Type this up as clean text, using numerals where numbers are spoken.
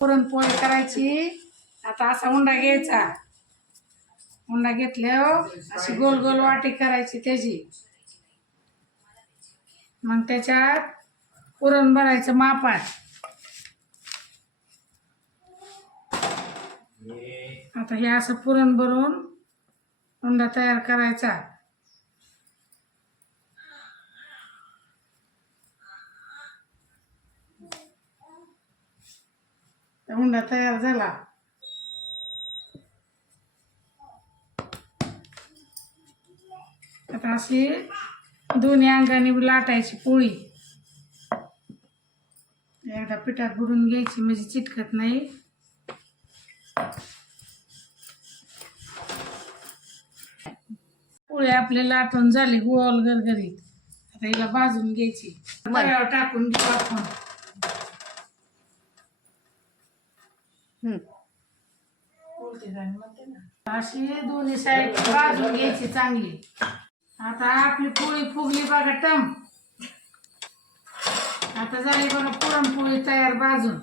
पुरणपोळी करायची. आता असा उंडा घ्यायचा. उंडा घेतल्यावर अशी गोल गोल वाटी करायची त्याची. मग त्याच्यात पुरण भरायचं मापात. आता हे असं पुरण भरून उंडा तयार करायचा. उंडा तयार झाला. आता अशी दोन्ही अंगाने लाटायची पोळी. एकदा पिठात बुडून घ्यायची म्हणजे चिटकत नाही. पोळी आपली लाटून झाली गोल गरगरीत. आता हिला भाजून घ्यायची. तव्यावर टाकून घेऊ आपण. अशी दोन्ही साईड भाजून घ्यायची चांगली. आता आपली पोळी फुगली बघा टम. आता झाली बघा पुरणपोळी तयार भाजून.